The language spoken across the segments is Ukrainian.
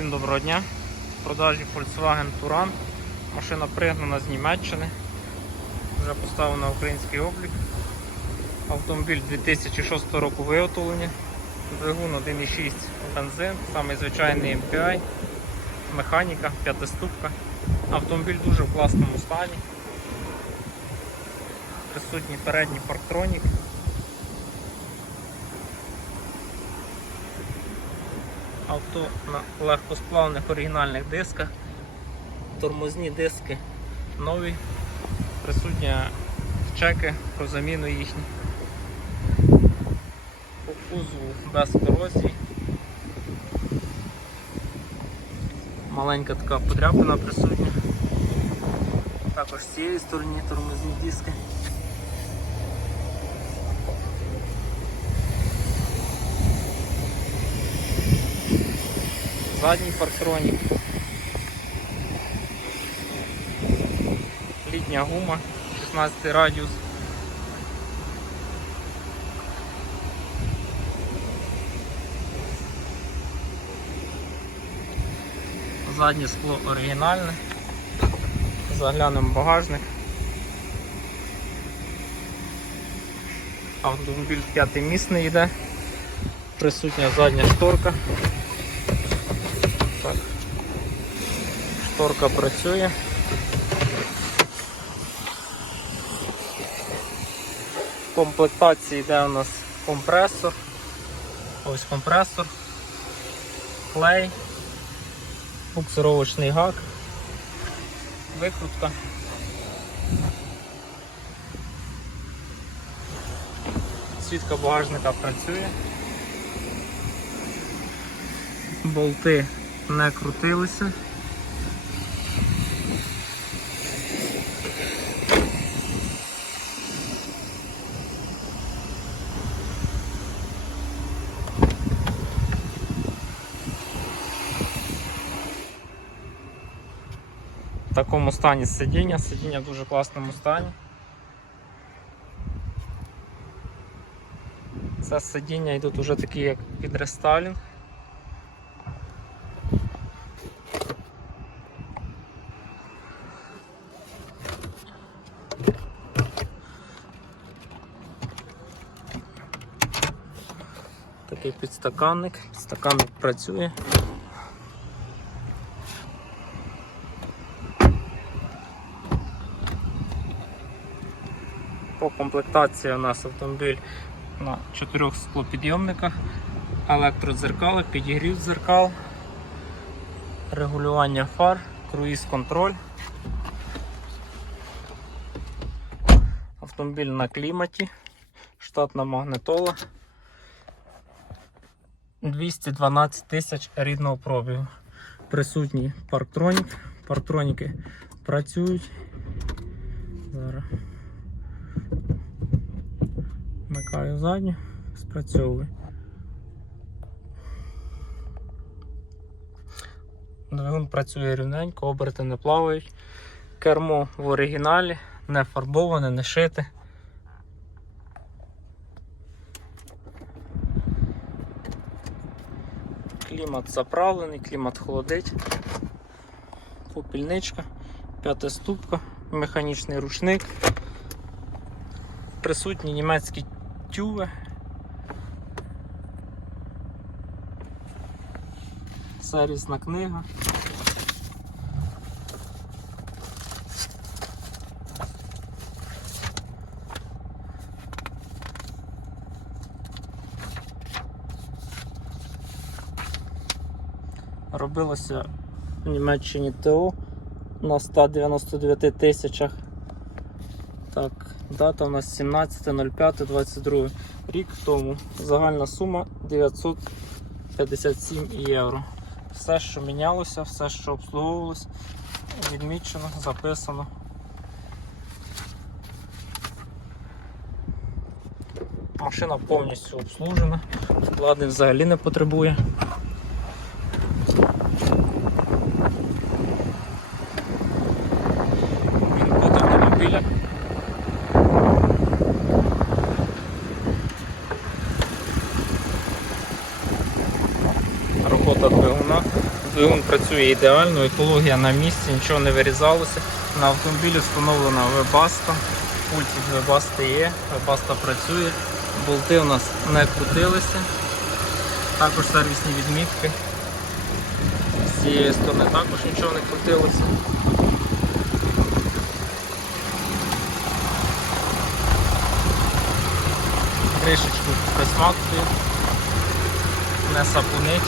Всім доброго дня. В продажі Volkswagen Touran. Машина пригнана з Німеччини. Вже поставлена на український облік. Автомобіль 2006 року виготовлення. Двигун 1.6 бензин, самий звичайний MPI, механіка, п'ятиступка. Автомобіль дуже в класному стані. Присутній передній парктронік. Авто на легкосплавних оригінальних дисках. Тормозні диски нові. Присутні чеки про заміну їхні. По кузову без корозії. Маленька така подряпина присутня. Також з цієї сторони тормозні диски. Задній парктронік. Літня гума, 16 радіус. Заднє скло оригінальне. Заглянемо багажник. Автомобіль п'ятимісний йде. Присутня задня шторка. Так. Шторка працює. В комплектації йде у нас компресор. Ось компресор, клей, буксировочний гак, викрутка. Світка багажника працює. Болти не крутилися. В такому стані сидіння, сидіння в дуже класному стані. Це сидіння йдуть уже такі, як під рестайлінг. Такий підстаканник, підстаканник працює. По комплектації у нас автомобіль на чотирьох склопідйомниках, електродзеркали, підігрів дзеркал, регулювання фар, круїз-контроль. Автомобіль на кліматі, штатна магнитола. 212 тисяч рідного пробігу. Присутній парктронік. Парктроніки працюють. Зараз. Вмикаю задню, спрацьовує. Двигун працює рівненько, оберти не плавають. Кермо в оригіналі, не фарбоване, не шите. Клімат заправлений, клімат холодить. Попільничка, п'ята ступка, механічний рушник. Присутні німецькі тюви. Сервісна книга. Робилося в Німеччині ТО на 199 тисячах. Так, дата у нас 17.05.22 рік тому. Загальна сума 957 євро. Все, що мінялося, все, що обслуговувалось, відмічено, записано. Машина повністю обслужена, вкладень взагалі не потребує. Автомобіля. Робота двигуна. Двигун працює ідеально, екологія на місці, нічого не вирізалося. На автомобілі встановлена вебаста, пультик вебасти є, вебаста працює, болти у нас не крутилися. Також сервісні відмітки. З цієї сторони також нічого не крутилося. Кришечку присмактую, не сапунить.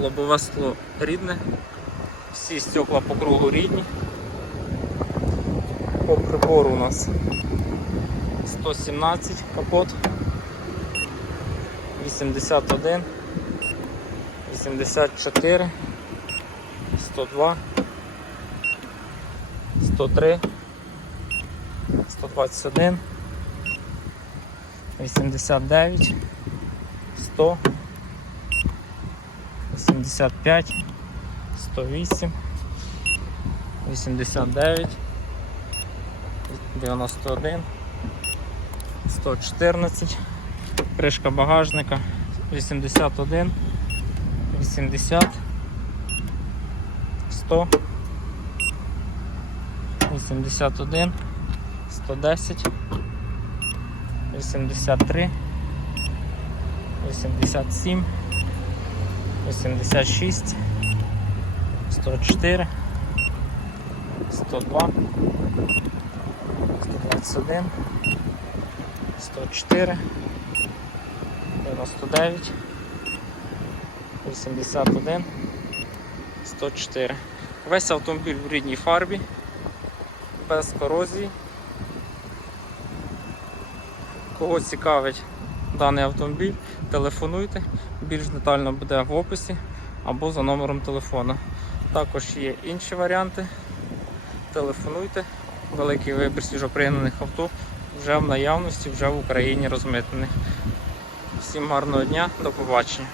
Лобове скло рідне, всі стекла по кругу рідні. По прибору у нас 117 капот, 81, 84, 102, 103, 121, 89, 100, 85, 108, 89, 91, 114, кришка багажника, 81, 80, 100, 81, 110, 83, 87, 86, 104, 102, 121, 104, 99, 81, 104. Весь автомобіль в рідній фарбі, без корозії. Кого цікавить даний автомобіль, телефонуйте, більш детально буде в описі або за номером телефона. Також є інші варіанти. Телефонуйте. Великий вибір свіжопригнаних авто вже в наявності, вже в Україні розмитнених. Всім гарного дня, до побачення.